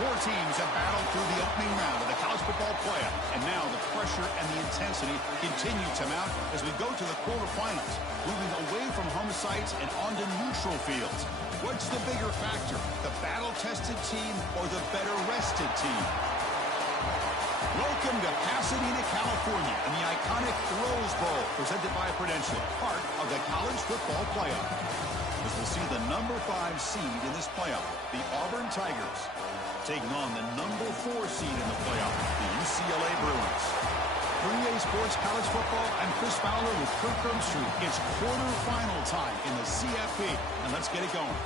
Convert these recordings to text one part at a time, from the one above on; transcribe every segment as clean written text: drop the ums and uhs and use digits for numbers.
Four teams have battled through the opening round of the college football playoff, and now the pressure and the intensity continue to mount as we go to the quarterfinals, moving away from home sites and onto neutral fields. What's the bigger factor, the battle-tested team or the better-rested team? Welcome to Pasadena, California, in the iconic Rose Bowl, presented by Prudential, part of the college football playoff. As we'll see the number 5 seed in this playoff, the Auburn Tigers, taking on the number 4 seed in the playoff, the UCLA Bruins. For EA Sports College Football, I'm Chris Fowler with Kirk Herbstreit. It's quarterfinal time in the CFP, and let's get it going.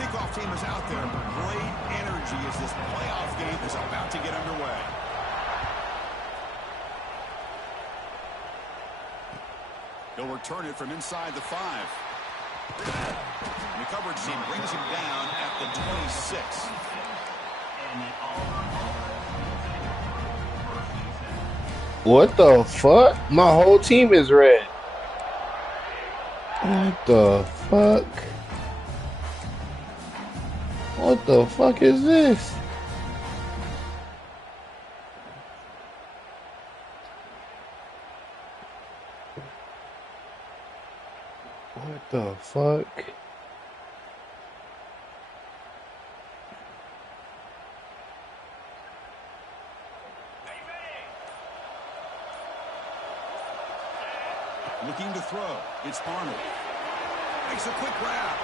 Kickoff team is out there. Great energy as this playoff game is about to get underway. He'll return it from inside the 5. And the coverage team brings him down at the 26. What the fuck? My whole team is red. What the fuck? What the fuck is this? What the fuck? Looking to throw. It's Arnold. Makes a quick grab.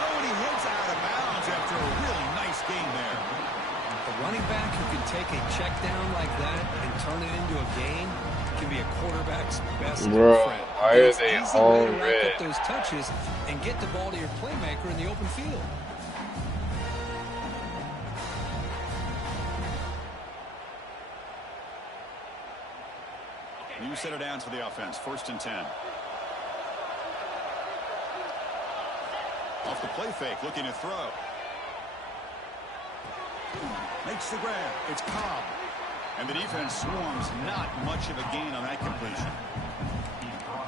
Oh, and he hits out of bounds after a really nice game there. A running back who can take a check down like that and turn it into a gain can be a quarterback's best friend. Why are they all red? Rack up those touches and get the ball to your playmaker in the open field. New set of downs for the offense. 1st and 10. Off the play fake, looking to throw. Makes the grab. It's Cobb. And the defense swarms. Not much of a gain on that completion.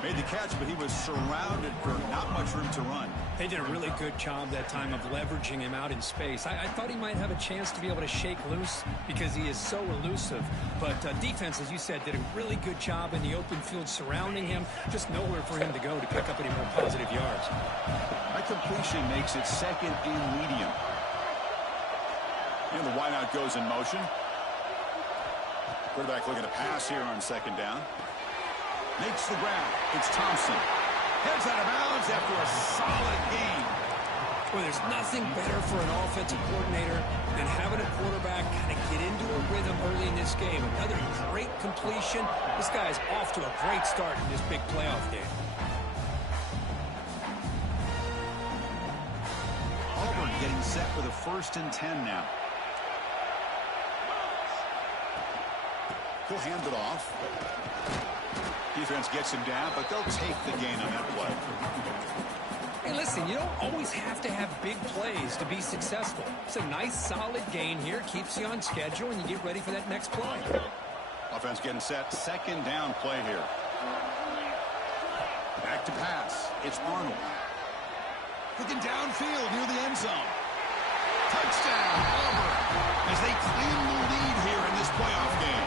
Made the catch, but he was surrounded for not much room to run. They did a really good job that time of leveraging him out in space. I thought he might have a chance to be able to shake loose because he is so elusive. But defense, as you said, did a really good job in the open field surrounding him. Just nowhere for him to go to pick up any more positive yards. That completion makes it 2nd and medium. And the wideout goes in motion. Quarterback looking to pass here on 2nd down. Makes the grab. It's Thompson. Heads out of bounds after a solid game. Well, there's nothing better for an offensive coordinator than having a quarterback kind of get into a rhythm early in this game. Another great completion. This guy is off to a great start in this big playoff game. Auburn getting set for the 1st and 10 now. He'll hand it off. Defense gets him down, but they'll take the gain on that play. Hey, listen, you don't always have to have big plays to be successful. It's a nice, solid gain here. Keeps you on schedule, and you get ready for that next play. Offense getting set. 2nd down play here. Back to pass. It's Arnold. Looking downfield near the end zone. Touchdown, Auburn, as they claim the lead here in this playoff game.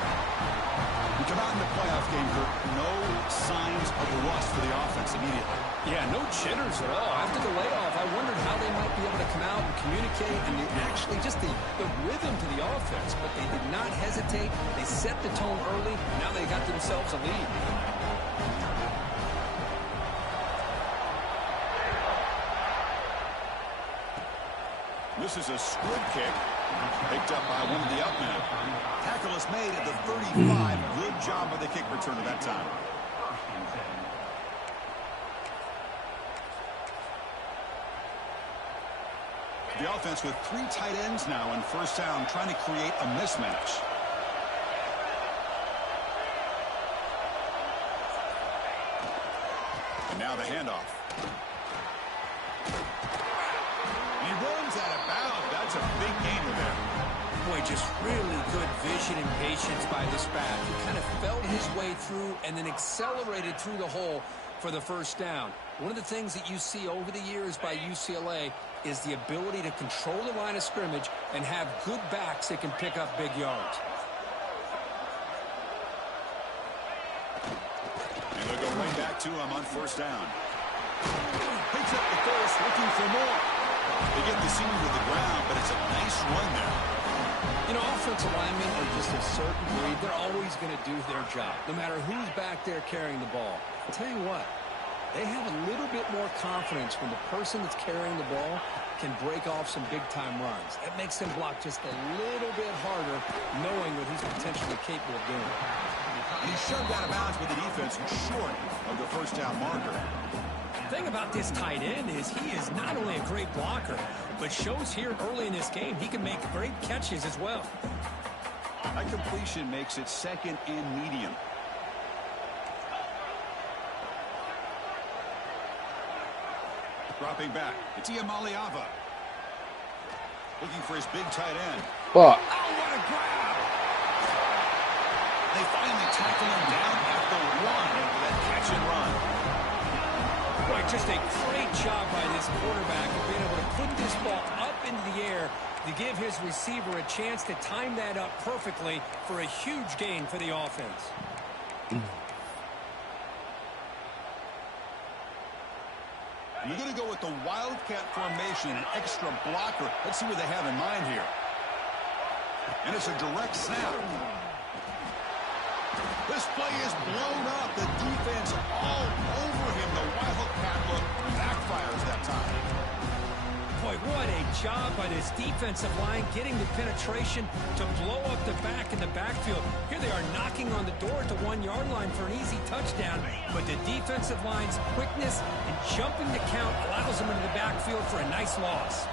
We come out in the playoff game, Kirk. No signs of rust for the offense immediately. Yeah, no jitters at all. After the layoff, I wondered how they might be able to come out and communicate and actually just the rhythm to the offense. But they did not hesitate. They set the tone early. Now they got themselves a lead. This is a squib kick. Picked up by one of the up men. Tackle is made at the 35. Good job by the kick returner that time. The offense with 3 tight ends now on 1st down, trying to create a mismatch. And now the handoff. big gainer there. Boy, just really good vision and patience by this back. He kind of felt his way through and then accelerated through the hole for the first down. One of the things that you see over the years by UCLA is the ability to control the line of scrimmage and have good backs that can pick up big yards. And they'll go right back to him on first down. Picks up the first, looking for more. They get the senior to the ground, but it's a nice run there. You know, offensive linemen are just a certain breed. They're always going to do their job, no matter who's back there carrying the ball. I'll tell you what, they have a little bit more confidence when the person that's carrying the ball can break off some big-time runs. That makes them block just a little bit harder, knowing what he's potentially capable of doing. And he's shoved out of bounds with the defense short of the first down marker. The thing about this tight end is he is not only a great blocker, but shows here early in this game he can make great catches as well. That completion makes it second and medium. Dropping back, it's Iamaleava. Looking for his big tight end. Fuck. Oh, what a grab! They finally tackle him down at the one after that catch and run. Boy, just a great job by this quarterback of being able to put this ball up into the air to give his receiver a chance to time that up perfectly for a huge gain for the offense. You're going to go with the Wildcat formation, an extra blocker. Let's see what they have in mind here. And it's a direct snap. This play is blown up. The defense all over him. The Wildcat look backfires that time. Boy, what a job by this defensive line getting the penetration to blow up the back in the backfield. Here they are knocking on the door at the 1-yard line for an easy touchdown, but the defensive line's quickness and jumping the count allows them into the backfield for a nice loss.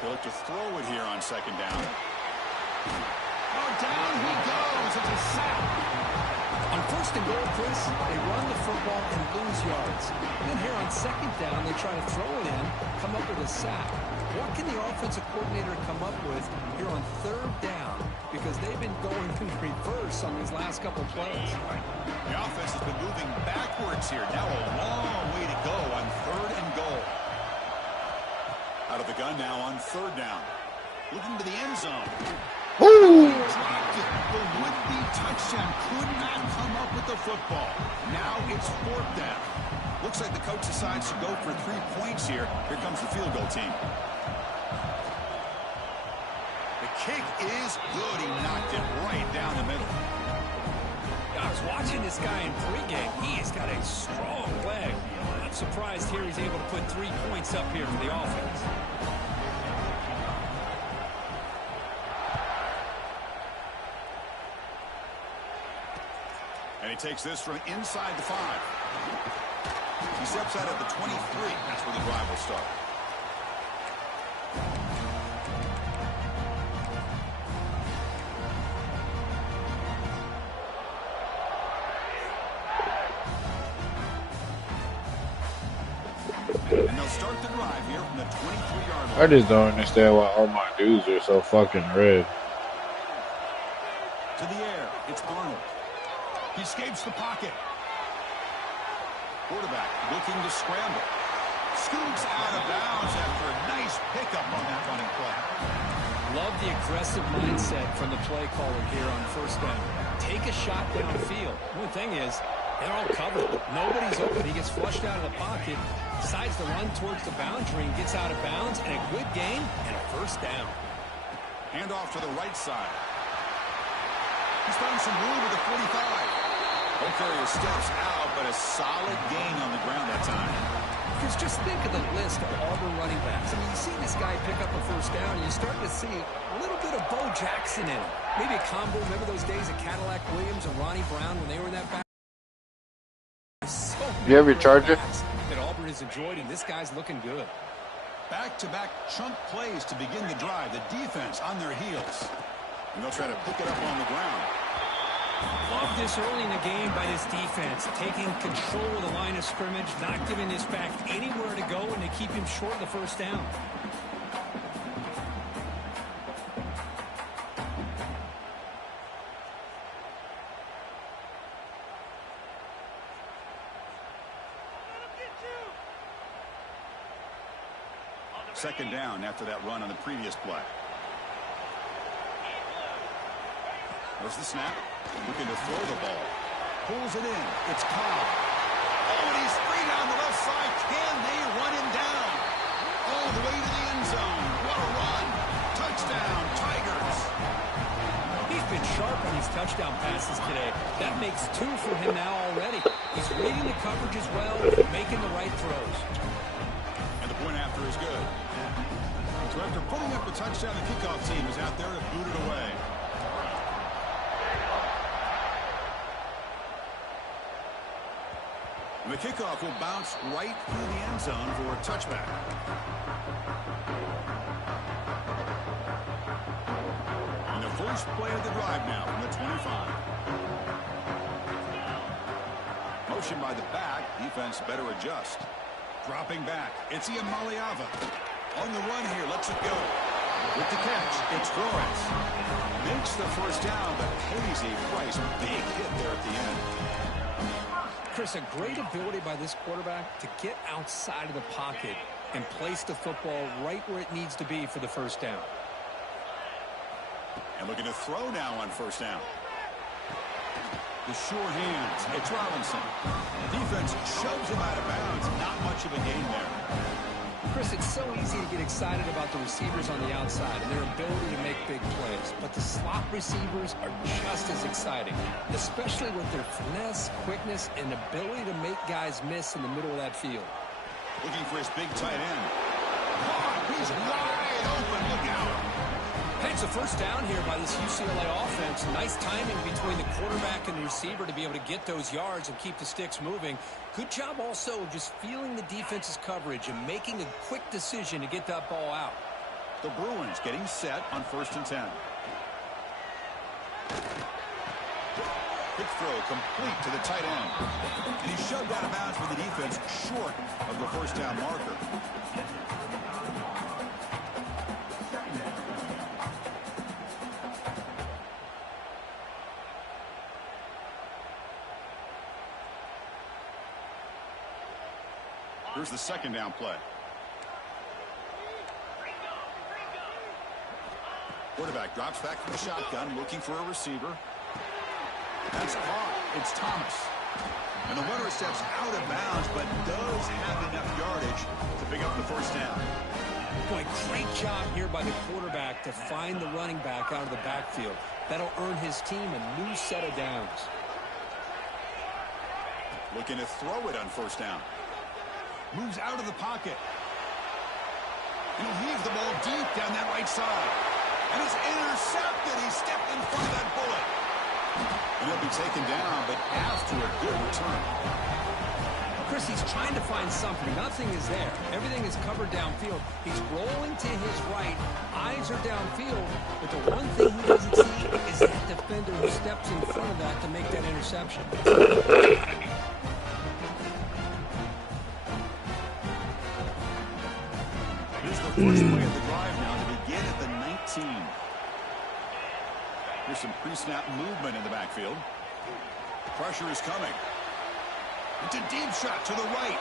They'll look to throw it here on second down. Oh, down he goes. It's a sack. On first and goal, Chris, they run the football and lose yards. And then here on second down, they try to throw it in, come up with a sack. What can the offensive coordinator come up with here on third down? Because they've been going in reverse on these last couple plays. The offense has been moving backwards here. Now a long way to go on third and goal. Out of the gun now on third down. Looking to the end zone. Ooh. Dropped it. The would-be touchdown could not come up with the football. Now it's fourth down. Looks like the coach decides to go for 3 points here. Here comes the field goal team. The kick is good. He knocked it right down the middle. I was watching this guy in pregame. He has got a strong leg. I'm surprised here he's able to put 3 points up here for the offense. And he takes this from inside the 5. He steps out at the 23. That's where the drive will start. And they'll start the drive here from the 23-yard line. I just don't understand why all my dudes are so fucking red. To the air, it's Arnold. He escapes the pocket. Quarterback looking to scramble. Scoots out of bounds after a nice pickup on that running play. Love the aggressive mindset from the play caller here on first down. Take a shot downfield. One thing is, they're all covered. Nobody's open. He gets flushed out of the pocket, decides to run towards the boundary and gets out of bounds, and a good gain and a first down. Hand off to the right side. He's found some room with the 45. Carrier steps out, but a solid gain on the ground that time. Because just think of the list of Auburn running backs. I mean, you see this guy pick up a first down, and you start to see a little bit of Bo Jackson in it. Maybe a combo. Remember those days of Cadillac Williams and Ronnie Brown when they were in that back? So You have your charger? that Auburn has enjoyed, and this guy's looking good. Back-to-back chunk plays to begin the drive. The defense on their heels. And they'll try to pick it up on the ground. Love this early in the game by this defense, taking control of the line of scrimmage, not giving this back anywhere to go, and to keep him short of the first down. Second down after that run on the previous play. There's the snap. Looking to throw the ball. Pulls it in. It's Cobb. Oh, and he's free down the left side. Can they run him down? All the way to the end zone. What a run. Touchdown, Tigers. He's been sharp on his touchdown passes today. That makes 2 for him now already. He's reading the coverage as well, making the right throws. And the point after is good. So after putting up a touchdown, the kickoff team is out there to boot it away. And the kickoff will bounce right through the end zone for a touchback. And the first play of the drive now from the 25. Motion by the back. Defense better adjust. Dropping back. It's Iamaleava. On the run here. Lets it go. With the catch, it's Flores. Makes the first down, but pays a price. Big hit there at the end. Chris, a great ability by this quarterback to get outside of the pocket and place the football right where it needs to be for the first down. And looking to throw now on first down. The sure hands. It's Robinson. Defense shoves him out of bounds. Not much of a gain there. Chris, it's so easy to get excited about the receivers on the outside and their ability to make big plays. But the slot receivers are just as exciting, especially with their finesse, quickness, and ability to make guys miss in the middle of that field. Looking for his big tight end. Oh, he's wide open. Look out. It's a first down here by this UCLA offense. Nice timing between the quarterback and the receiver to be able to get those yards and keep the sticks moving. Good job also of just feeling the defense's coverage and making a quick decision to get that ball out. The Bruins getting set on 1st and 10. Quick throw complete to the tight end. And he's shoved out of bounds with the defense short of the first down marker. Here's the second down play. Quarterback drops back from the shotgun, looking for a receiver. That's caught. It's Thomas. And the runner steps out of bounds, but does have enough yardage to pick up the first down. Boy, great job here by the quarterback to find the running back out of the backfield. That'll earn his team a new set of downs. Looking to throw it on first down. Moves out of the pocket. And he'll heave the ball deep down that right side. And it's intercepted. He stepped in front of that bullet. And he'll be taken down, but after a good return. Chris, he's trying to find something. Nothing is there. Everything is covered downfield. He's rolling to his right. Eyes are downfield. But the one thing he doesn't see is that defender who steps in front of that to make that interception. First play of the drive now to begin at the 19. Here's some pre-snap movement in the backfield. Pressure is coming. It's a deep shot to the right.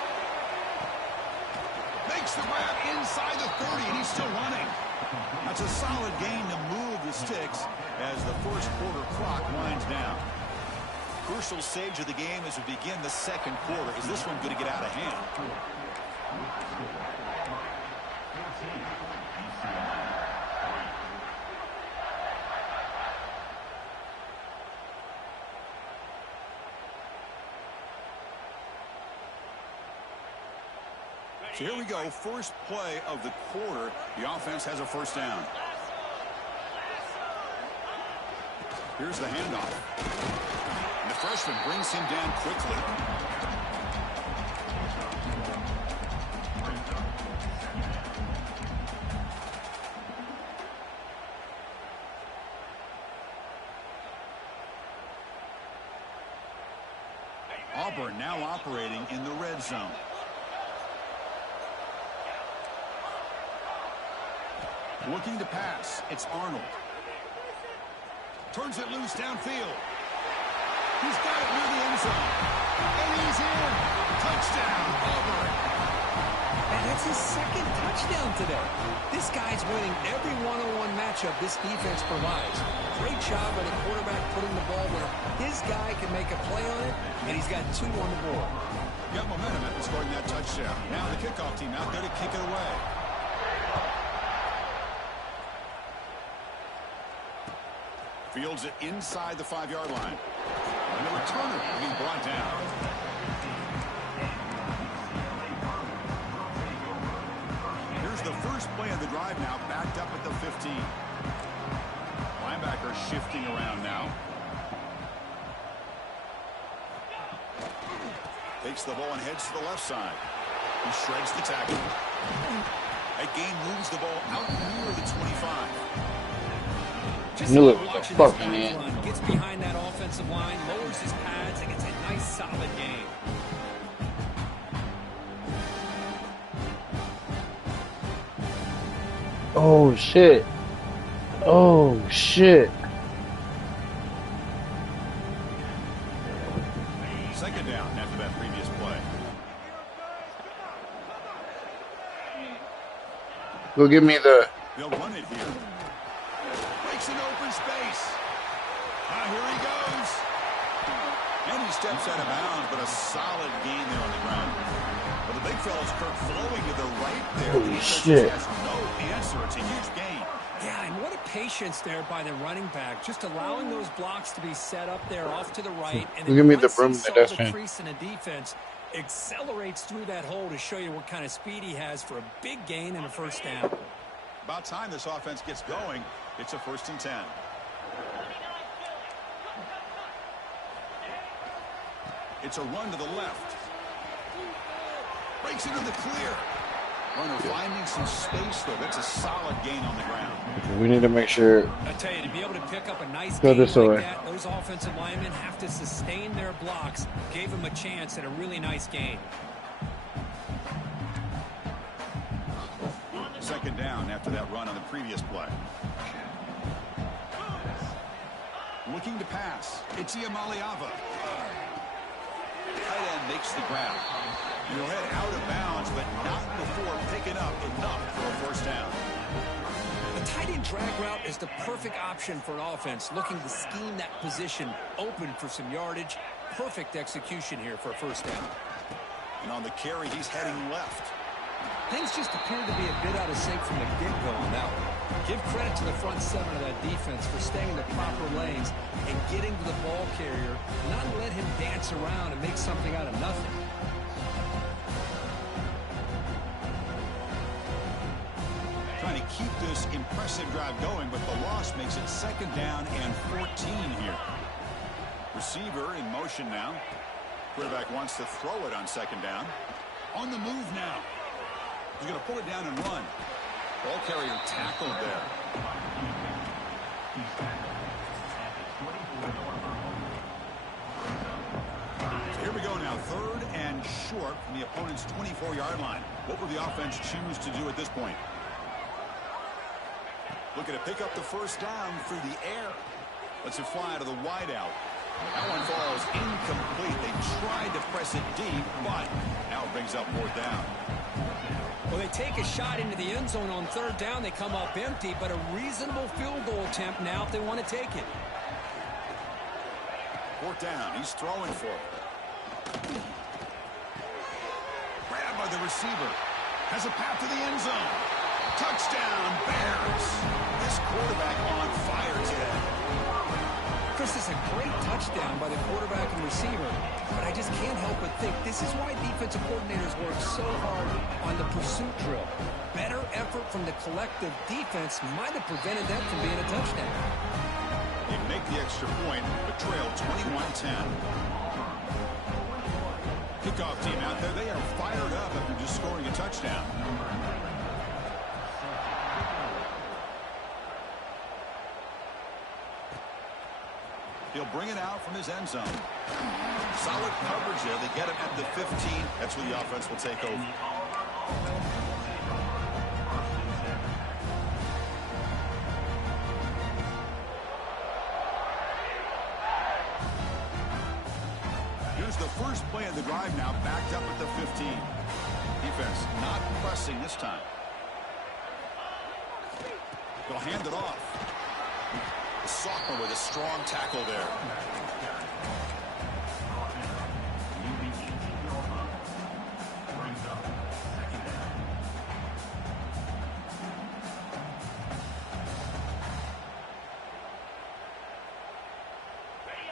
Makes the grab inside the 30, and he's still running. That's a solid gain to move the sticks as the first quarter clock winds down. Crucial stage of the game as we begin the second quarter. Is this one going to get out of hand? So here we go, first play of the quarter. The offense has a first down. Here's the handoff. And the freshman brings him down quickly. Auburn now operating in the red zone. Looking to pass. It's Arnold. Turns it loose downfield. He's got it near the end zone. And he's in. Touchdown, Auburn. And that's his second touchdown today. This guy's winning every one-on-one matchup this defense provides. Great job by the quarterback putting the ball where his guy can make a play on it, and he's got 2 on the board. Got momentum after scoring that touchdown. Now the kickoff team out there to kick it away. Fields it inside the 5-yard line. And the returner being brought down. Here's the first play of the drive now, backed up at the 15. Linebacker shifting around now. Takes the ball and heads to the left side. He shreds the tackle. That gain moves the ball out near the 25. Just Knew it was a watching fucking this guy ant. run. Gets behind that offensive line, lowers his pads, and gets a nice solid gain. Oh, shit. Oh, shit. Second down after that previous play. Go give me the... They'll run it here. Breaks an open space. Here he goes. And he steps out of bounds, but a solid gain there on the ground. Well, the big fella's Kirk flowing to the right there. Holy The defense shit. has no answer. It's a huge gain. Yeah, and what a patience there by the running back, just allowing those blocks to be set up there off to the right. And Give me the once he broom saw pedestrian. the crease in the defense, accelerates through that hole to show you what kind of speed he has for a big gain and a first down. About time this offense gets going. It's a 1st and 10. It's a run to the left. Breaks into the clear. Runner finding some space, though. That's a solid gain on the ground. We need to make sure... I tell you, to be able to pick up a nice Go gain this like way. that, those offensive linemen have to sustain their blocks. Gave him a chance at a really nice gain. Second down after that run on the previous play. Looking to pass. It's Iamaleava. Tight end makes the grab. He'll head out of bounds, but not before picking up enough for a first down. The tight end drag route is the perfect option for an offense looking to scheme that position open for some yardage. Perfect execution here for a first down. And on the carry, he's heading left. Things just appear to be a bit out of sync from the get-go on that one. Give credit to the front 7 of that defense for staying in the proper lanes and getting to the ball carrier, not let him dance around and make something out of nothing. Trying to keep this impressive drive going, but the loss makes it 2nd down and 14 here. Receiver in motion now. Quarterback wants to throw it on 2nd down. On the move now. He's going to pull it down and run. Ball carrier tackled there. So here we go now. 3rd and short from the opponent's 24-yard line. What will the offense choose to do at this point? Looking to pick up the first down through the air. Lets it fly out of the wideout. That one falls incomplete. They tried to press it deep, but now it brings up 4th down. Well, they take a shot into the end zone on 3rd down. They come up empty, but a reasonable field goal attempt now if they want to take it. 4th down. He's throwing for it. Grabbed by the receiver. Has a path to the end zone. Touchdown, Bears. This quarterback on fire today. Chris, this is a great touchdown by the quarterback and receiver, but I just can't help but think this is why defensive coordinators work so hard on the pursuit drill. Better effort from the collective defense might have prevented that from being a touchdown. They make the extra point, but trail 21-10. Kickoff team out there. They are fired up after just scoring a touchdown. He'll bring it out from his end zone. Solid coverage there. They get him at the 15. That's where the offense will take over. Here's the first play of the drive now, backed up at the 15. Defense not pressing this time. They'll hand it off. The sophomore with a strong tackle there.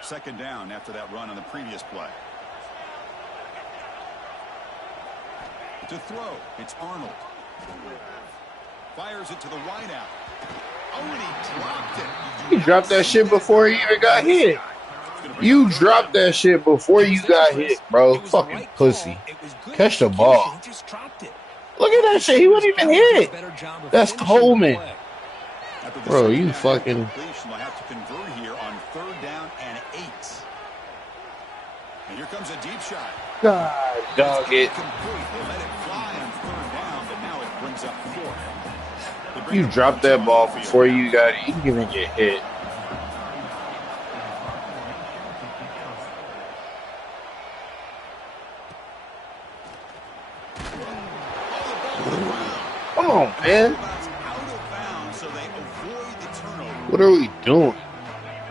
Second down after that run on the previous play. To throw, it's Arnold. Fires it to the wideout. Oh, and he dropped it. You dropped that shit before he even got hit. You dropped that shit before you got hit, bro. Fucking pussy. Catch the ball. Look at that shit. He wasn't even hit. That's Coleman. Bro, you fucking... They'll have to convert here on 3rd down and 8. And here comes a deep shot. God, dog it. They let it fly on 3rd down, but now it brings up 4th. You dropped that ball before you got it. You didn't even get hit. Come on, man. What are we doing?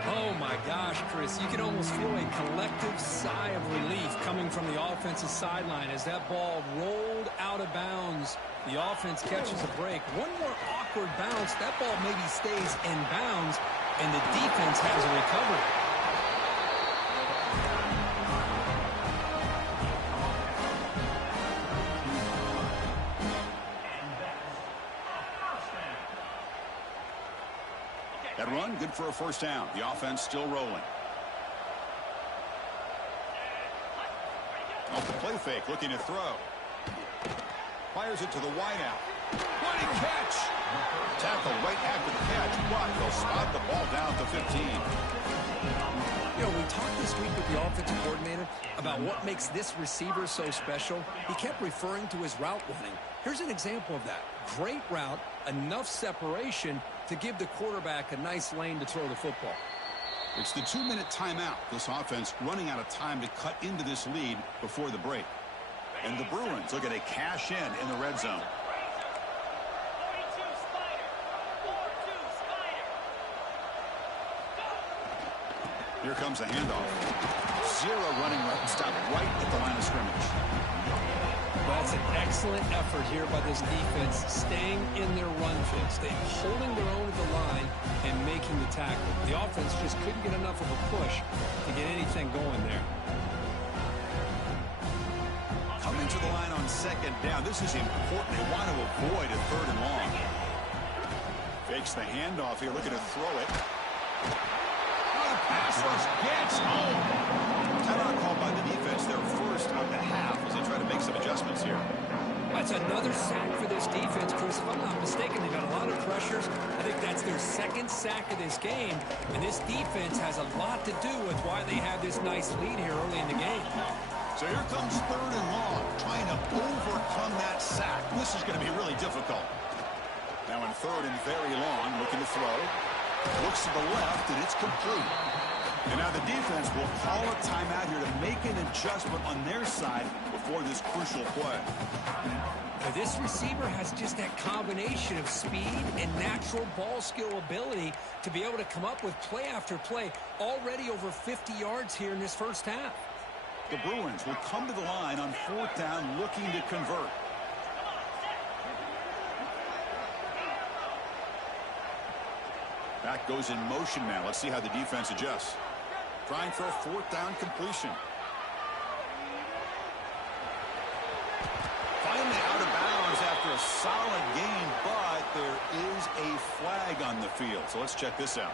Oh, my gosh, Chris. You can almost feel a collective sigh of relief coming from the offensive sideline as that ball rolled out of bounds. The offense catches a break. One more awkward bounce. That ball maybe stays in bounds, and the defense has a recovery. That run, good for a first down. The offense still rolling. Off the play fake, looking to throw. Fires it to the wideout. What a catch! Tackle right after the catch, but they'll spot the ball down to 15. You know, we talked this week with the offensive coordinator about what makes this receiver so special. He kept referring to his route running. Here's an example of that. Great route, enough separation to give the quarterback a nice lane to throw the football. It's the 2-minute timeout. This offense running out of time to cut into this lead before the break. And the Bruins looking to cash in the red zone. Here comes the handoff. 0 running right. Stop right at the line of scrimmage. That's an excellent effort here by this defense, staying in their run fit, staying holding their own at the line and making the tackle. The offense just couldn't get enough of a push to get anything going there. Coming to the line on 2nd down. This is important. They want to avoid a 3rd and long. Fakes the handoff here, looking to throw it. Oh, the pass rush gets home. Timeout called by the defense, their first of the half, as they try to make some adjustments here. That's another sack for this defense, Chris. If I'm not mistaken, they've got a lot of pressures. I think that's their 2nd sack of this game, and this defense has a lot to do with why they have this nice lead here early in the game. So here comes 3rd and long, trying to overcome that sack. This is going to be really difficult. Now in 3rd and very long, looking to throw. Looks to the left, and it's complete. And now the defense will call a timeout here to make an adjustment on their side before this crucial play. Now this receiver has just that combination of speed and natural ball skill ability to be able to come up with play after play, already over 50 yards here in this first half. The Bruins will come to the line on 4th down, looking to convert. Back goes in motion now. Let's see how the defense adjusts. Trying for a 4th down completion. Finally out of bounds after a solid gain, but there is a flag on the field. So let's check this out.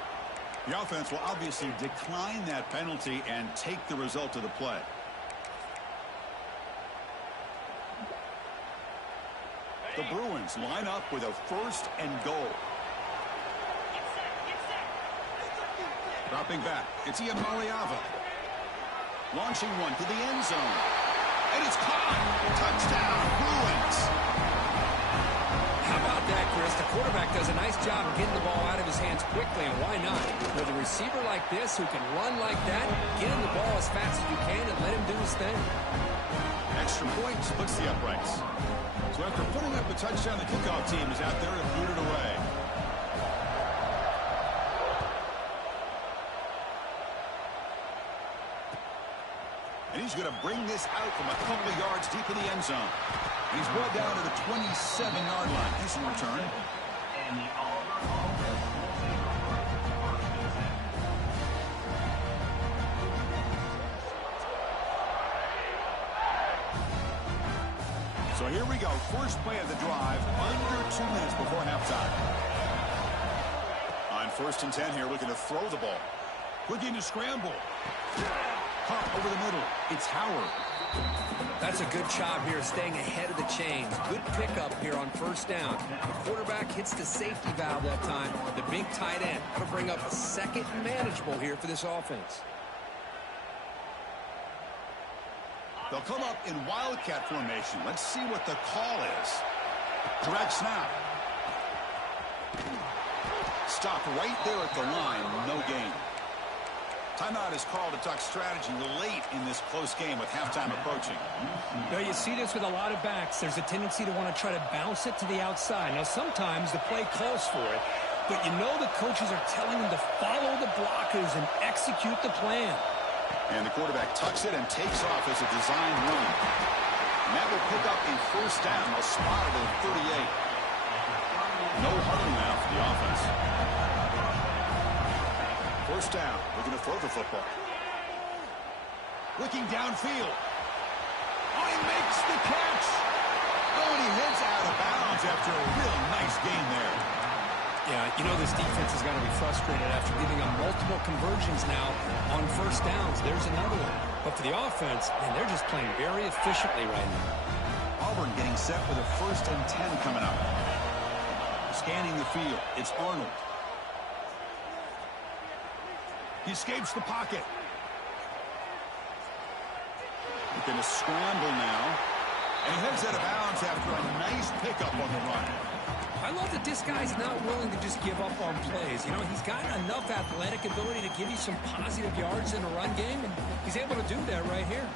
The offense will obviously decline that penalty and take the result of the play. The Bruins line up with a 1st and goal. Dropping back, it's Iamaleava. Launching one to the end zone. And it's caught. Touchdown, Bruins. How about that, Chris? The quarterback does a nice job of getting the ball out of his hands quickly, and why not? With a receiver like this who can run like that, get him the ball as fast as you can and let him do his thing. extra point, splits the uprights. So after putting up a touchdown, the kickoff team is out there to boot it away. And he's going to bring this out from a couple of yards deep in the end zone. And he's brought down to the 27-yard line. Decent return. So here we go. First play of the drive, under 2 minutes before halftime. On 1st and 10 here, looking to throw the ball. Looking to scramble. Caught over the middle. It's Howard. That's a good job here, staying ahead of the chains. Good pickup here on 1st down. The quarterback hits the safety valve that time. The big tight end. That'll bring up a second and manageable here for this offense. They'll come up in wildcat formation. Let's see what the call is. Direct snap. Stopped right there at the line. No gain. Timeout is called to talk strategy late in this close game with halftime approaching. Now you see this with a lot of backs. There's a tendency to want to try to bounce it to the outside. Now sometimes the play calls for it, but you know the coaches are telling them to follow the blockers and execute the plan. And the quarterback tucks it and takes off as a design run. And that will pick up in 1st down. They'll spot it at 38. No huddle now for the offense. 1st down. Looking to throw the football. Looking downfield. Oh, he makes the catch. Oh, and he heads out of bounds after a real nice gain there. Yeah, you know this defense has got to be frustrated after giving them multiple conversions now on 1st downs. There's another one. But for the offense, man, they're just playing very efficiently right now. Auburn getting set for the 1st and 10 coming up. Scanning the field. It's Arnold. He escapes the pocket. He's going to scramble now. And he heads out of bounds after a nice pickup on the run. I love that this guy's not willing to just give up on plays. You know, he's got enough athletic ability to give you some positive yards in a run game, and he's able to do that right here.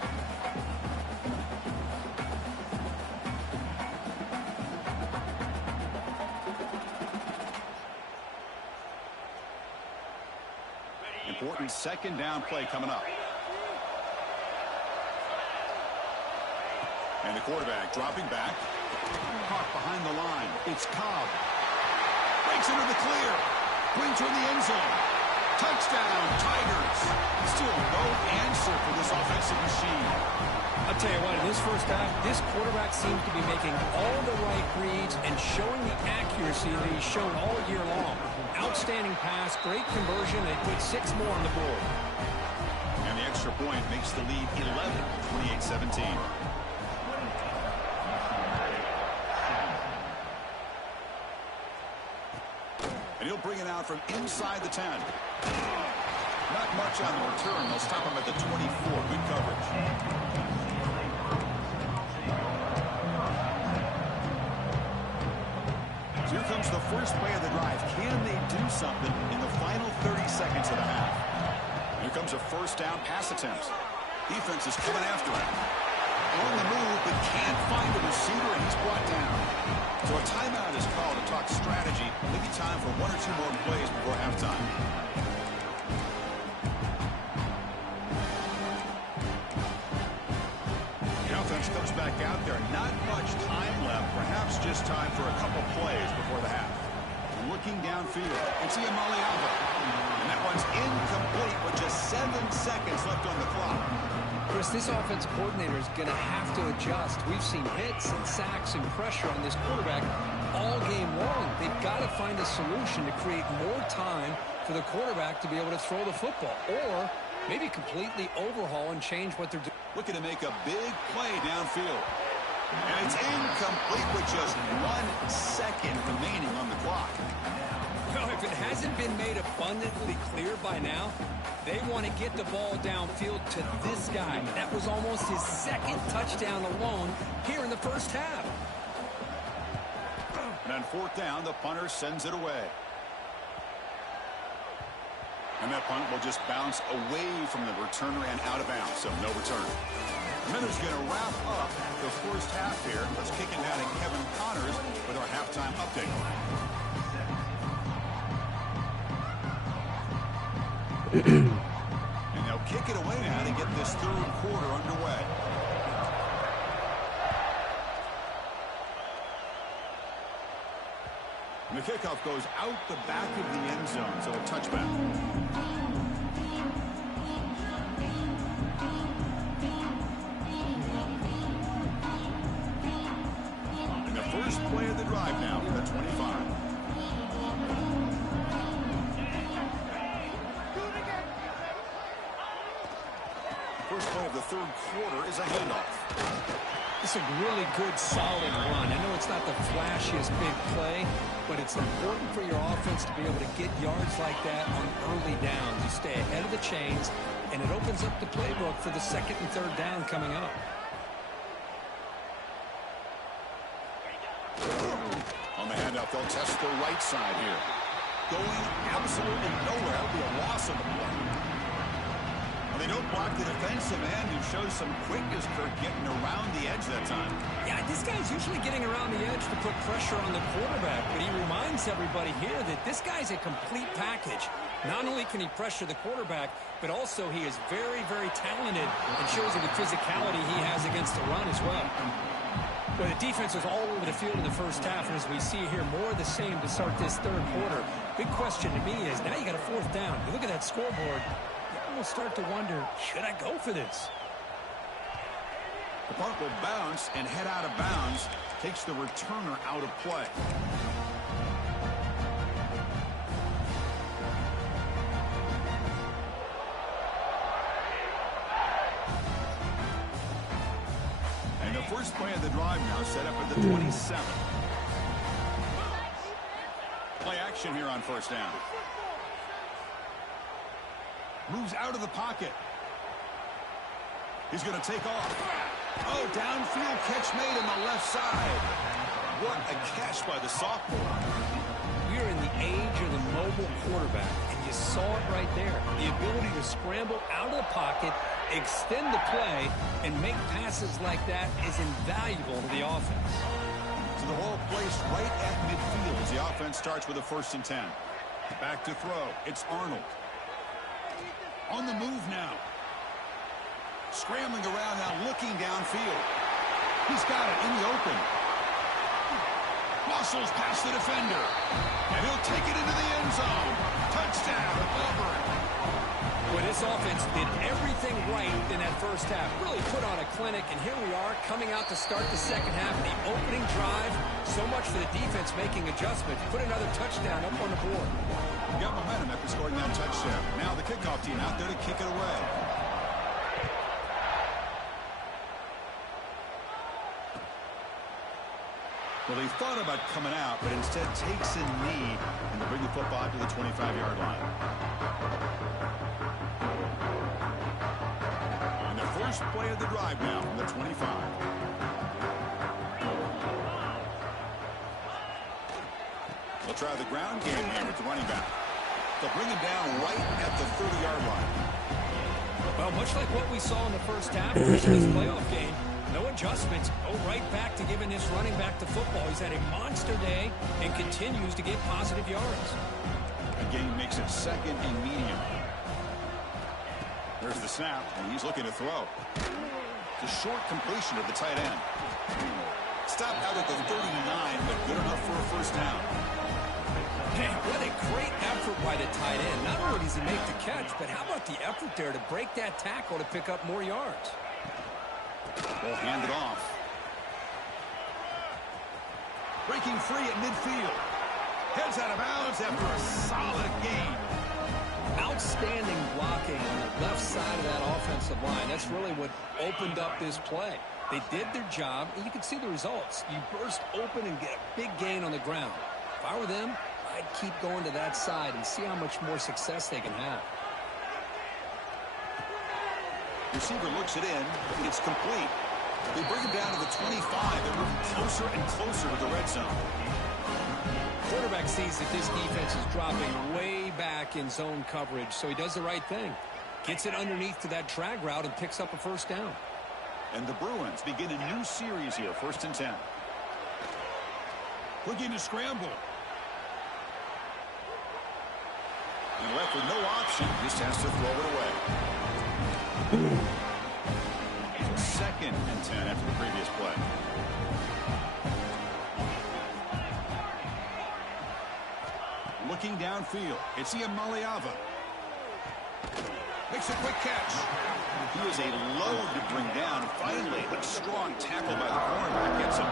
Important 2nd down play coming up. And the quarterback dropping back. Caught behind the line. It's Cobb. Breaks into the clear. Brings her in the end zone. Touchdown, Tigers. Still no answer for this offensive machine. I'll tell you what, in this 1st half, this quarterback seems to be making all the right reads and showing the accuracy that he's shown all year long. Outstanding pass, great conversion. They put 6 more on the board. And the extra point makes the lead 11, 28-17. And he'll bring it out from inside the 10. Not much on the return. They'll stop him at the 24. Good coverage. So here comes the first play of the drive. Can they do something in the final 30 seconds of the half? Here comes a 1st down pass attempt. Defense is coming after him. On the move, but can't find a receiver, and he's brought down. So a timeout is called to talk strategy. Maybe time for 1 or 2 more plays before halftime. The offense comes back out there. Not much time left. Perhaps just time for a couple plays before the half. Looking downfield. It's Iamaleava. And that one's incomplete with just 7 seconds left on the clock. Chris, this offensive coordinator is going to have to adjust. We've seen hits and sacks and pressure on this quarterback all game long. They've got to find a solution to create more time for the quarterback to be able to throw the football, or maybe completely overhaul and change what they're doing. Looking to make a big play downfield. And it's incomplete with just 1 second remaining on the clock. Well, if it hasn't been made abundantly clear by now, they want to get the ball downfield to this guy. That was almost his 2nd touchdown alone here in the 1st half. And on 4th down, the punter sends it away. And that punt will just bounce away from the returner and out of bounds, so no return. Miners going to wrap up the first half here. Let's kick it now to Kevin Connors with our halftime update. And they'll kick it away now to get this third quarter underway. And the kickoff goes out the back of the end zone, so a touchback. And the first play of the drive now for the 25. First play of the third quarter is a handoff. It's a really good, solid run. I know it's not the flashiest big play, but it's important for your offense to be able to get yards like that on early downs. You stay ahead of the chains, and it opens up the playbook for the second and third down coming up. On the handoff, they'll test the right side here. Going absolutely nowhere. That'll be a loss of the play. They don't block the defensive end, who shows some quickness, Kirk, getting around the edge that time. Yeah, this guy's usually getting around the edge to put pressure on the quarterback, but he reminds everybody here that this guy's a complete package. Not only can he pressure the quarterback, but also he is very, very talented and shows you the physicality he has against the run as well. Well, the defense was all over the field in the first half, and as we see here, more of the same to start this third quarter. Big question to me is, now you got a fourth down. You look at that scoreboard, will start to wonder, should I go for this? The punt will bounce and head out of bounds. Takes the returner out of play. And the first play of the drive now set up at the 27. Play action here on first down. Moves out of the pocket. He's going to take off. Oh, downfield catch made on the left side. What a catch by the sophomore. We're in the age of the mobile quarterback, and you saw it right there. The ability to scramble out of the pocket, extend the play, and make passes like that is invaluable to the offense. So the whole place right at midfield as the offense starts with a 1st and 10. Back to throw. It's Arnold. On the move now. Scrambling around now, looking downfield. He's got it in the open. Muscles past the defender. And he'll take it into the end zone. Touchdown, Auburn. Well, this offense did everything right in that first half. Really put on a clinic, and here we are coming out to start the second half. The opening drive, so much for the defense making adjustments. Put another touchdown up on the board. Got momentum after scoring that touchdown. Now the kickoff team out there to kick it away. Well, they thought about coming out, but instead takes a knee and they bring the football to the 25-yard line. And the first play of the drive now from the 25. They'll try the ground game here with the running back. They'll bring him down right at the 30-yard line. Well, much like what we saw in the first half of this playoff game, no adjustments. Go right back to giving this running back the football. He's had a monster day and continues to get positive yards. Again, makes it 2nd and medium. There's the snap, and he's looking to throw. The short completion of the tight end. Stopped out at the 39, but good enough for a first down. Man, what a great effort by the tight end. Not only does he make the catch, but how about the effort there to break that tackle to pick up more yards? They'll hand it off. Breaking free at midfield. Heads out of bounds after a solid gain. Outstanding blocking on the left side of that offensive line. That's really what opened up this play. They did their job, and you can see the results. You burst open and get a big gain on the ground. If I were them, I'd keep going to that side and see how much more success they can have. Receiver looks it in. It's complete. They bring him down to the 25. They're moving closer and closer to the red zone. Quarterback sees that this defense is dropping way back in zone coverage, so he does the right thing. Gets it underneath to that drag route and picks up a first down. And the Bruins begin a new series here, 1st and 10. Looking to scramble. And left with no option, just has to throw it away. 2nd and 10 after the previous play. Looking downfield, it's Ian Maliava. Makes a quick catch. He is a load to bring down. Finally, a strong tackle by the cornerback gets him.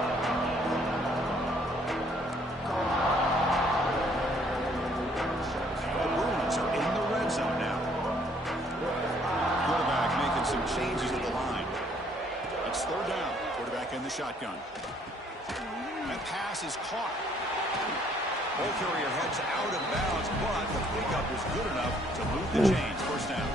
The Bruins are in the red zone now. Quarterback making some changes at the line. It's 3rd down. Quarterback in the shotgun. That pass is caught. Ball carrier heads out of bounds, but the pickup is good enough to move the chains. 1st down.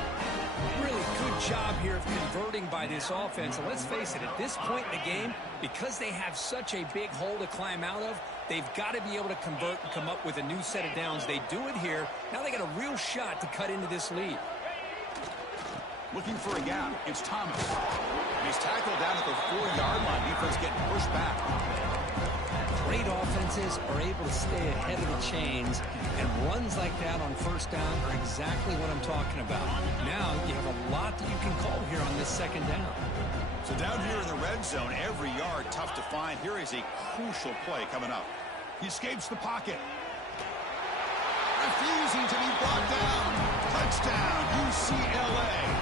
Really good job here of converting by this offense. And let's face it, at this point in the game, because they have such a big hole to climb out of, they've got to be able to convert and come up with a new set of downs. They do it here. Now they got a real shot to cut into this lead. Looking for a gap. It's Thomas. And he's tackled down at the 4-yard line. Defense getting pushed back. Great offenses are able to stay ahead of the chains, and runs like that on 1st down are exactly what I'm talking about. Now you have a lot that you can call here on this 2nd down. So down here in the red zone, every yard tough to find. Here is a crucial play coming up. He escapes the pocket. Refusing to be brought down. Touchdown, UCLA.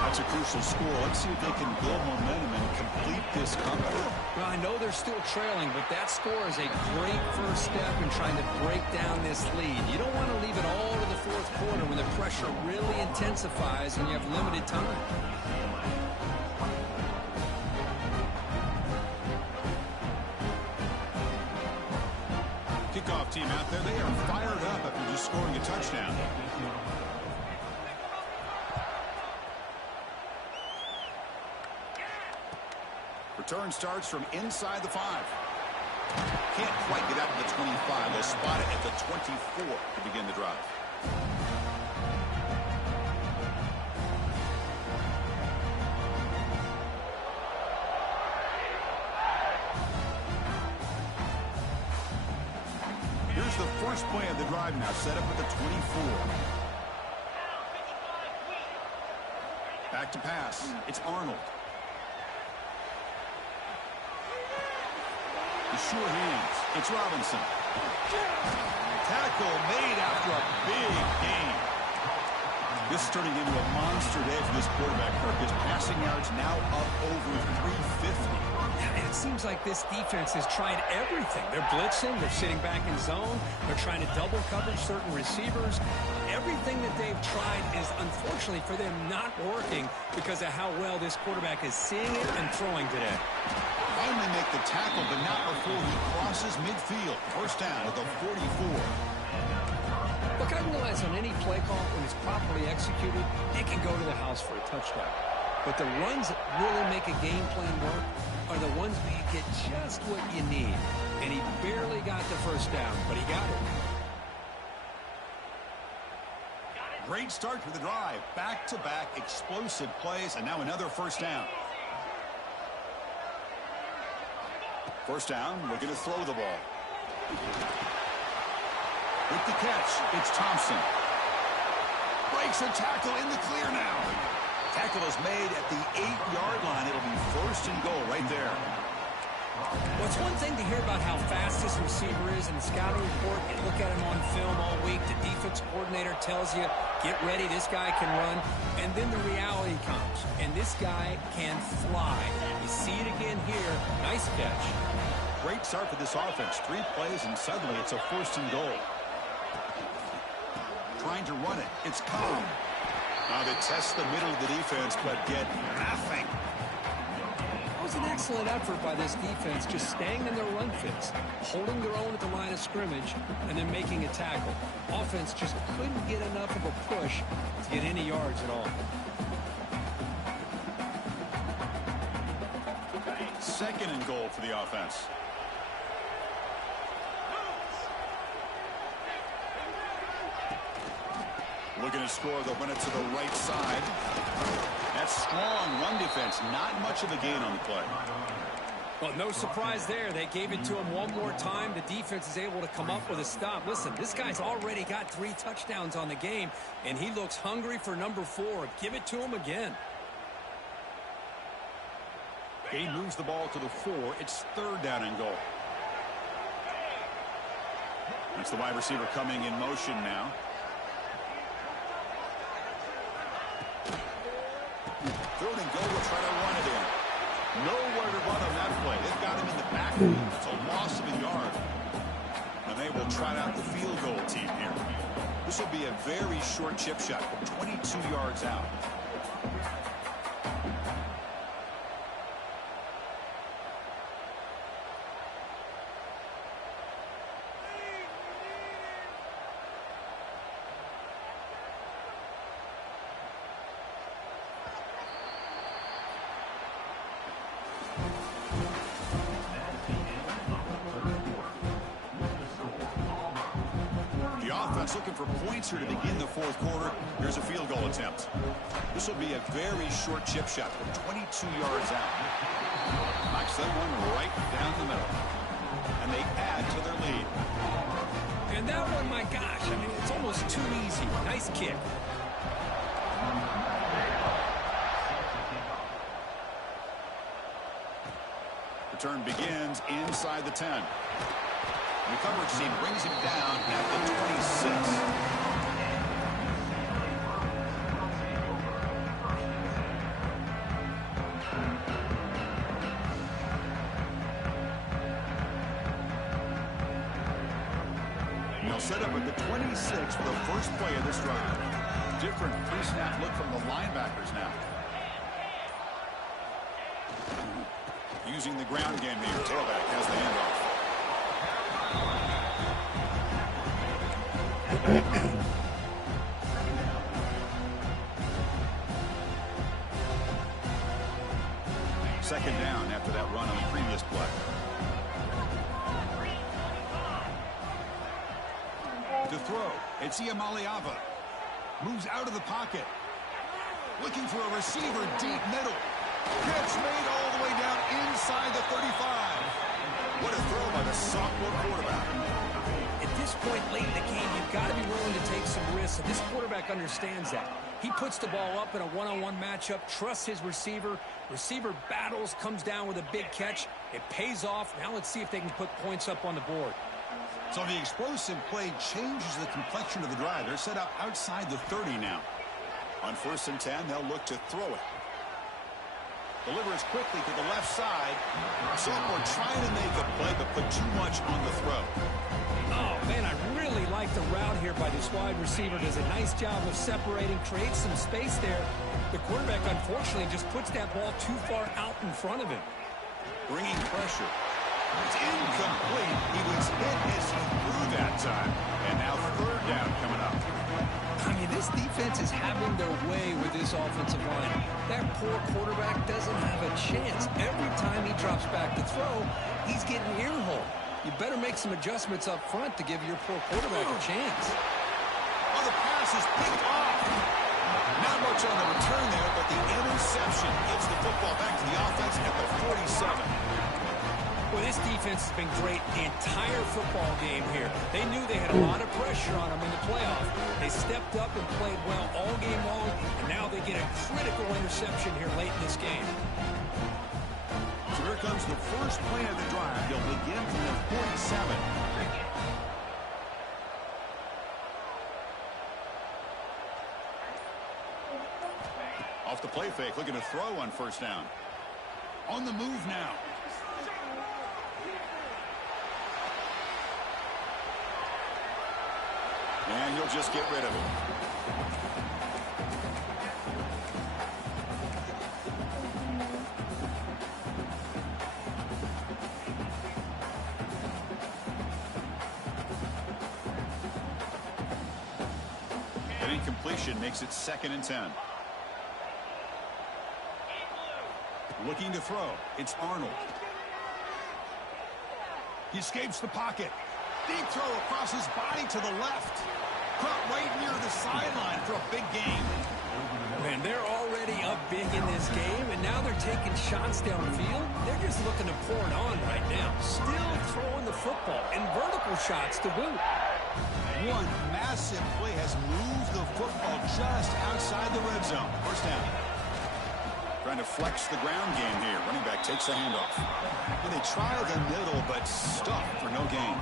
That's a crucial score. Let's see if they can build momentum and complete this comeback. Well, I know they're still trailing, but that score is a great first step in trying to break down this lead. You don't want to leave it all to the 4th quarter when the pressure really intensifies and you have limited time. Kickoff team out there, they are fired up after just scoring a touchdown. Return starts from inside the 5. Can't quite get out to the 25. They'll spot it at the 24 to begin the drive. Here's the first play of the drive now, set up at the 24. Back to pass. It's Arnold. The sure hands. It's Robinson. Tackle made after a big gain. This is turning into a monster day for this quarterback, Kirk. His passing yards now up over 350. And it seems like this defense has tried everything. They're blitzing. They're sitting back in zone. They're trying to double cover certain receivers. Everything that they've tried is, unfortunately for them, not working because of how well this quarterback is seeing it and throwing today. Finally make the tackle, but not before he crosses midfield. 1st down at the 44. Look, I realize on any play call, when it's properly executed, it can go to the house for a touchdown. But the runs that really make a game plan work are the ones where you get just what you need. And he barely got the 1st down, but he got it. Great start for the drive. Back-to-back explosive plays, and now another 1st down. 1st down, looking to throw the ball. With the catch, it's Thompson. Breaks a tackle in the clear now. Tackle is made at the 8-yard line. It'll be 1st and goal right there. Well, it's one thing to hear about how fast this receiver is in the scouting report. You look at him on film all week. The defense coordinator tells you, get ready, this guy can run. And then the reality comes, and this guy can fly. You see it again here. Nice catch. Great start for this offense. 3 plays, and suddenly it's a 1st and goal. Trying to run it. It's Cobb. Now they test the middle of the defense, but get nothing. It was an excellent effort by this defense, just staying in their run fits, holding their own at the line of scrimmage, and then making a tackle. Offense just couldn't get enough of a push to get any yards at all. 2nd and goal for the offense. Looking to score, they'll run it to the right side. That's strong run defense. Not much of a gain on the play. Well, no surprise there. They gave it to him one more time. The defense is able to come up with a stop. Listen, this guy's already got 3 touchdowns on the game, and he looks hungry for number 4. Give it to him again. He moves the ball to the 4. It's 3rd down and goal. That's the wide receiver coming in motion now. 3rd and goal, will try to run it in. Nowhere to run on that play. They've got him in the backfield. It's a loss of a yard. And they will trot out the field goal team here. This will be a very short chip shot, 22 yards out. Looking for points here to begin the 4th quarter. Here's a field goal attempt. This will be a very short chip shot, 22 yards out. Knocks that one right down the middle. And they add to their lead. And that one, my gosh, I mean, it's almost too easy. Nice kick. Return begins inside the 10. The coverage team brings him down at the 26. They'll set up at the 26 for the first play of this drive. Different pre-snap look from the linebackers now. Using the ground game here. Tailback has the handoff. Second down after that run on the previous play. To throw, it's Iamaleava. Moves out of the pocket. Looking for a receiver deep middle. Catch made all the way down inside the 35. What a throw by the sophomore quarterback. At this point late in the game, you've got to be willing to take some risks, and this quarterback understands that. He puts the ball up in a one-on-one matchup, trusts his receiver. Receiver battles, comes down with a big catch. It pays off. Now let's see if they can put points up on the board. So the explosive play changes the complexion of the drive. They're set up outside the 30 now. On 1st and 10, they'll look to throw it. Delivers quickly to the left side. Sophomore trying to make a play, but put too much on the throw. Oh, man, I really like the route here by this wide receiver. Does a nice job of separating, creates some space there. The quarterback, unfortunately, just puts that ball too far out in front of him. Bringing pressure. It's incomplete. He was hit as he threw that time. And now 3rd down coming up. I mean, this defense is having their way with this offensive line. That poor quarterback doesn't have a chance. Every time he drops back to throw, he's getting earholed. You better make some adjustments up front to give your poor quarterback a chance. Oh, the pass is picked off. Not much on the return there, but the interception gets the football back to the offense at the 47. Well, this defense has been great the entire football game here. They knew they had a lot of pressure on them in the playoff. They stepped up and played well all game long, and now they get a critical interception here late in this game. So here comes the first play of the drive. They'll begin from the 47. Off the play fake, looking to throw on 1st down. On the move now. And he'll just get rid of it. An incompletion makes it 2nd and 10. Looking to throw. It's Arnold. He escapes the pocket. Deep throw across his body to the left. Caught right near the sideline for a big gain. Man, they're already up big in this game, and now they're taking shots downfield. They're just looking to pour it on right now. Still throwing the football, and vertical shots to boot. One massive play has moved the football just outside the red zone. First down. Trying to flex the ground game here. Running back takes the handoff. And they tried the middle, but stuffed for no gain.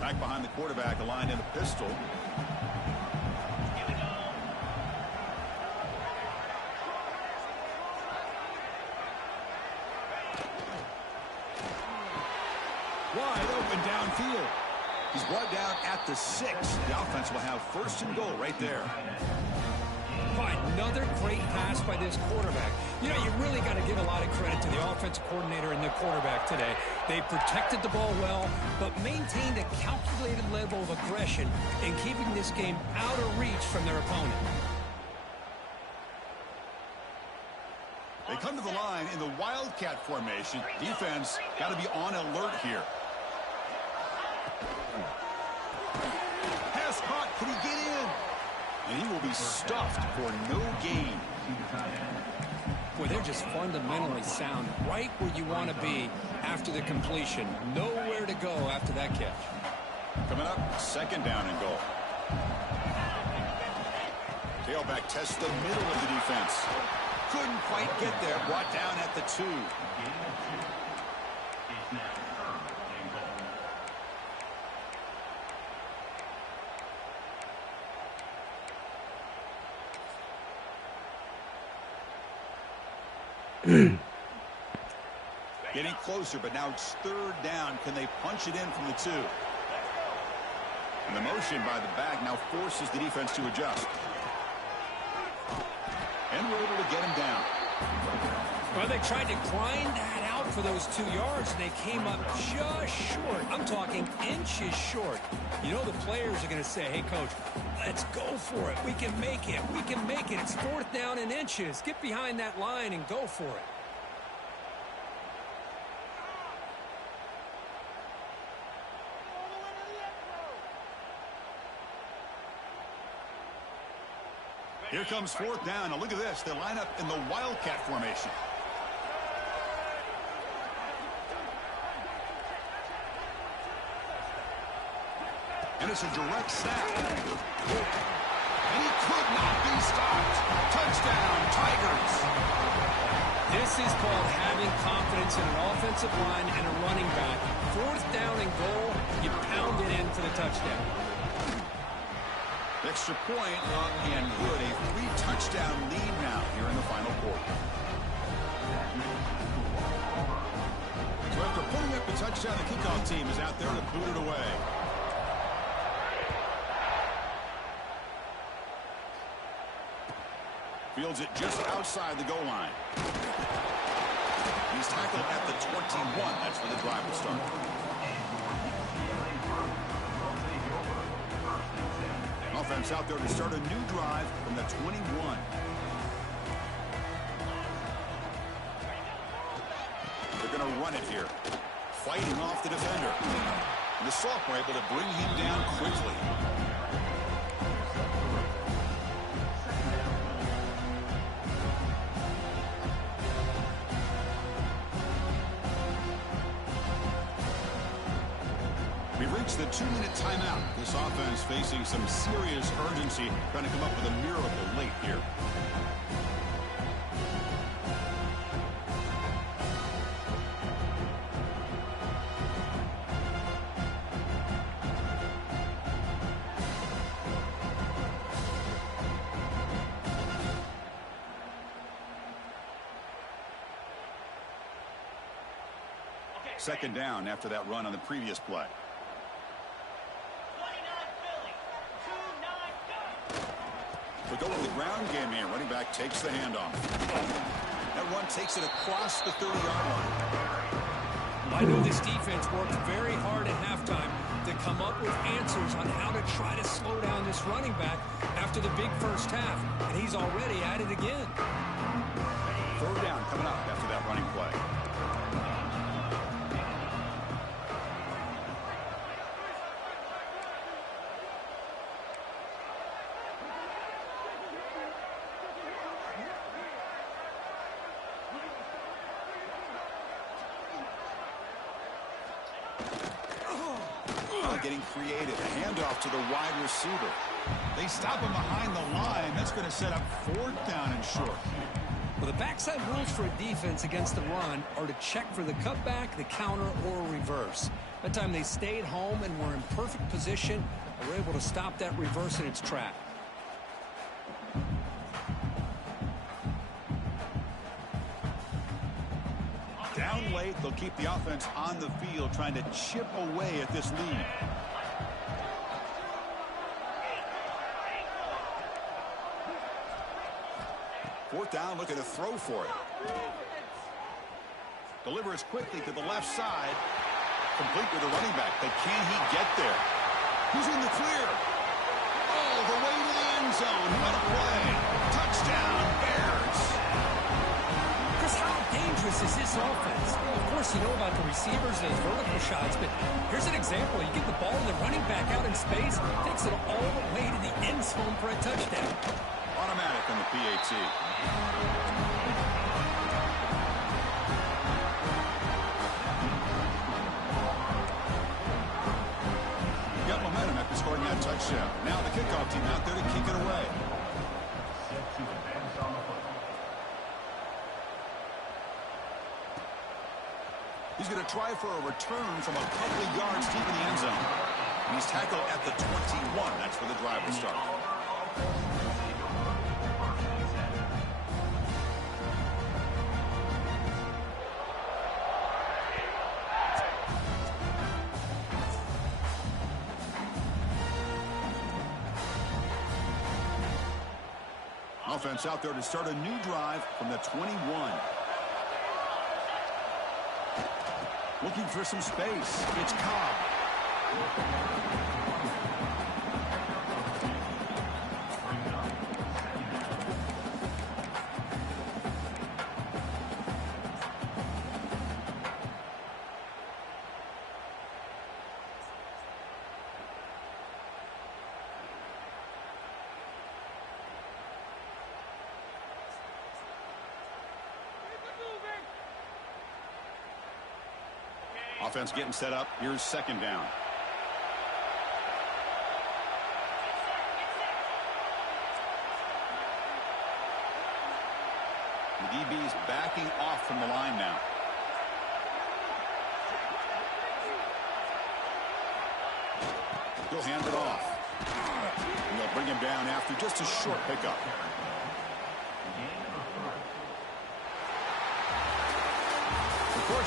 Back behind the quarterback, aligned in the pistol. Wide open downfield. He's brought down at the 6. The offense will have first and goal right there. Another great pass by this quarterback. You know, you really got to give a lot of credit to the offensive coordinator and the quarterback today. They protected the ball well, but maintained a calculated level of aggression in keeping this game out of reach from their opponent. They come to the line in the Wildcat formation. Defense got to be on alert here. Pass caught. Can he get in? And he will be stuffed for no gain. Boy, they're just fundamentally sound right where you want to be after the completion. Nowhere to go after that catch. Coming up, second down and goal. Tailback tests the middle of the defense. Couldn't quite get there. Brought down at the 2. Getting closer, but now it's third down. Can they punch it in from the 2? And the motion by the back now forces the defense to adjust. And we're able to get him down. Well, they tried to grind that out for those 2 yards, and they came up just short. I'm talking inches short. You know the players are going to say, hey, Coach, let's go for it. We can make it. We can make it. It's fourth down in inches. Get behind that line and go for it. Here comes fourth down. Now look at this. They line up in the Wildcat formation. And it's a direct snap. And he could not be stopped. Touchdown, Tigers. This is called having confidence in an offensive line and a running back. Fourth down and goal, you pound it in for the touchdown. Extra point up and good. A 3-touchdown lead now here in the final quarter. So after putting up the touchdown, the kickoff team is out there to boot it away. Fields it just outside the goal line. He's tackled at the 21. That's where the drive will start. Offense out there to start a new drive from the 21. They're going to run it here. Fighting off the defender. And the Sophomore able to bring him down quickly. We've reached the 2-minute timeout. This offense facing some serious urgency, trying to come up with a miracle late here. Second down after that run on the previous play. We go with the ground game here. Running back takes the handoff. That run takes it across the 30-yard line. I know this defense worked very hard at halftime to come up with answers on how to try to slow down this running back after the big first half, and he's already at it again. Third down coming up after that running play. Getting creative. A handoff to the wide receiver. They stop him behind the line. That's going to set up fourth down and short. Well, the backside rules for a defense against the run are to check for the cutback, the counter, or reverse. That time they stayed home and were in perfect position and were able to stop that reverse in its track. Down late, they'll keep the offense on the field trying to chip away at this lead. Fourth down, looking to throw for it. Delivers quickly to the left side. Complete with the running back, but can he get there? He's in the clear. All the way to the end zone. What a play. Touchdown, Bears. Chris, how dangerous is this offense? Of course, you know about the receivers and those vertical shots, but here's an example. You get the ball and the running back out in space, takes it all the way to the end zone for a touchdown. Automatic on the PAT. Got momentum after scoring that touchdown. Now the kickoff team out there to kick it away. He's going to try for a return from a couple of yards deep in the end zone. And he's tackled at the 21. That's where the drive will start. Offense out there to start a new drive from the 21. Looking for some space. It's Cobb. Offense getting set up. Here's second down. The DB's backing off from the line now. He'll hand it off. And they'll bring him down after just a short pickup.